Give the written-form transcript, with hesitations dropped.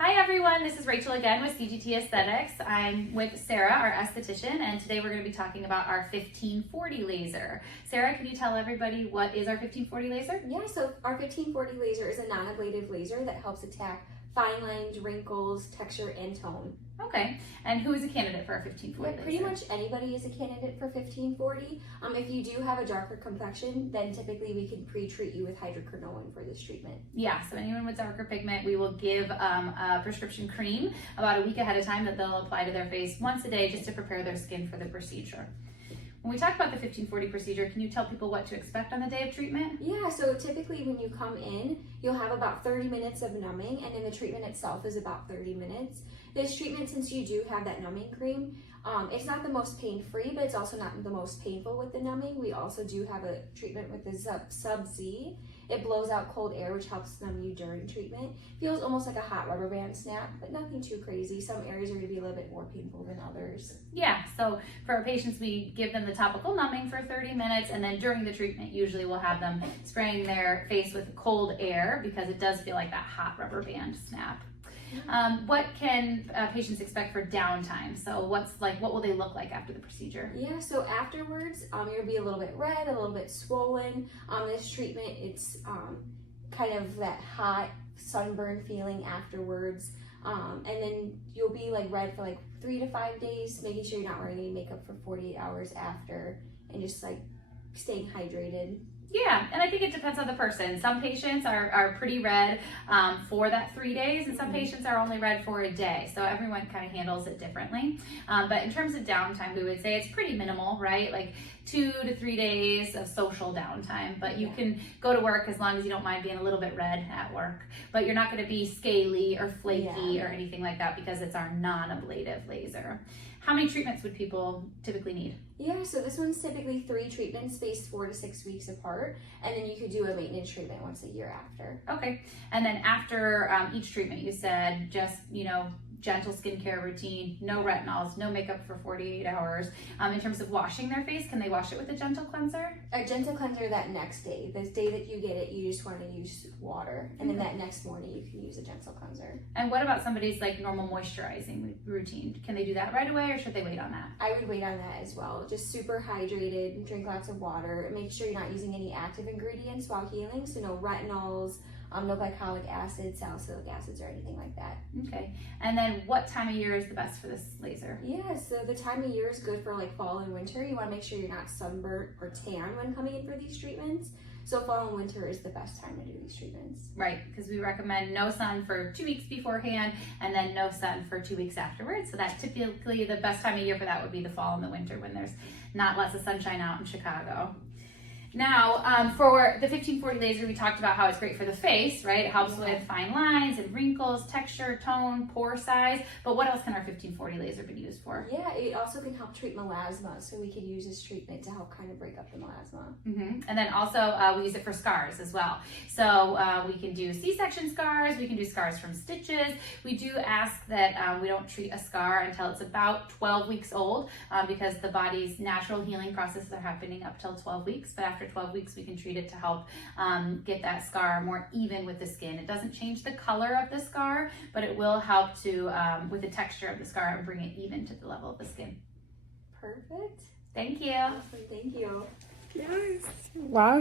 Hi everyone, this is Rachel again with CGT Aesthetics. I'm with Sarah, our esthetician, and today we're going to be talking about our 1540 laser. Sarah, can you tell everybody what is our 1540 laser? Yeah, so our 1540 laser is a non-ablative laser that helps attack fine lines, wrinkles, texture, and tone. Okay, and who is a candidate for our 1540 laser? Pretty much anybody is a candidate for 1540. If you do have a darker complexion, then typically we can pre-treat you with hydroquinone for this treatment. Yeah, so anyone with darker pigment, we will give a prescription cream about a week ahead of time that they'll apply to their face once a day just to prepare their skin for the procedure. When we talk about the 1540 procedure, can you tell people what to expect on the day of treatment? Yeah, so typically when you come in, you'll have about 30 minutes of numbing, and then the treatment itself is about 30 minutes. This treatment, since you do have that numbing cream, it's not the most pain-free, but it's also not the most painful with the numbing. We also do have a treatment with the Sub-Z. It blows out cold air, which helps numb you during treatment. Feels almost like a hot rubber band snap, but nothing too crazy. Some areas are going to be a little bit more painful than others. Yeah, so for our patients, we give them the topical numbing for 30 minutes, and then during the treatment, usually we'll have them spraying their face with cold air because it does feel like that hot rubber band snap. What can patients expect for downtime? So what will they look like after the procedure? Yeah, so afterwards, you're gonna be a little bit red, a little bit swollen. This treatment, it's kind of that hot sunburn feeling afterwards. And then you'll be like red for like 3 to 5 days, making sure you're not wearing any makeup for 48 hours after, and just like staying hydrated. Yeah, and I think it depends on the person. Some patients are pretty red for that 3 days, and some patients are only red for a day. So everyone kind of handles it differently. But in terms of downtime, we would say it's pretty minimal, right? Like 2 to 3 days of social downtime. But you can go to work as long as you don't mind being a little bit red at work. But you're not going to be scaly or flaky or anything like that because it's our non-ablative laser. How many treatments would people typically need? Yeah, so this one's typically 3 treatments spaced 4 to 6 weeks apart, and then you could do a maintenance treatment once a year after. Okay, and then after each treatment, you said just, gentle skincare routine, no retinols, no makeup for 48 hours. In terms of washing their face, can they wash it with a gentle cleanser? A gentle cleanser that next day. The day that you get it, you just want to use water, and then that next morning you can use a gentle cleanser. And what about somebody's like normal moisturizing routine? Can they do that right away, or should they wait on that? I would wait on that as well. Just super hydrated, drink lots of water, and make sure you're not using any active ingredients while healing, so no retinols, no glycolic acid, salicylic acids, or anything like that. Okay, and then what time of year is the best for this laser? Yeah, so the time of year is good for like fall and winter. You want to make sure you're not sunburnt or tan when coming in for these treatments. So fall and winter is the best time to do these treatments. Right, because we recommend no sun for 2 weeks beforehand and then no sun for 2 weeks afterwards. So that typically the best time of year for that would be the fall and the winter when there's not lots of sunshine out in Chicago. Now, for the 1540 laser, we talked about how it's great for the face, right? It helps with fine lines and wrinkles, texture, tone, pore size. But what else can our 1540 laser be used for? Yeah, it also can help treat melasma. So we could use this treatment to help kind of break up the melasma. And then also we use it for scars as well. So we can do C-section scars, we can do scars from stitches. We do ask that we don't treat a scar until it's about 12 weeks old because the body's natural healing processes are happening up till 12 weeks. But after 12 weeks, we can treat it to help get that scar more even with the skin. It doesn't change the color of the scar, but it will help to, with the texture of the scar, and bring it even to the level of the skin. Perfect. Thank you. Awesome. Thank you. Yes. Wow.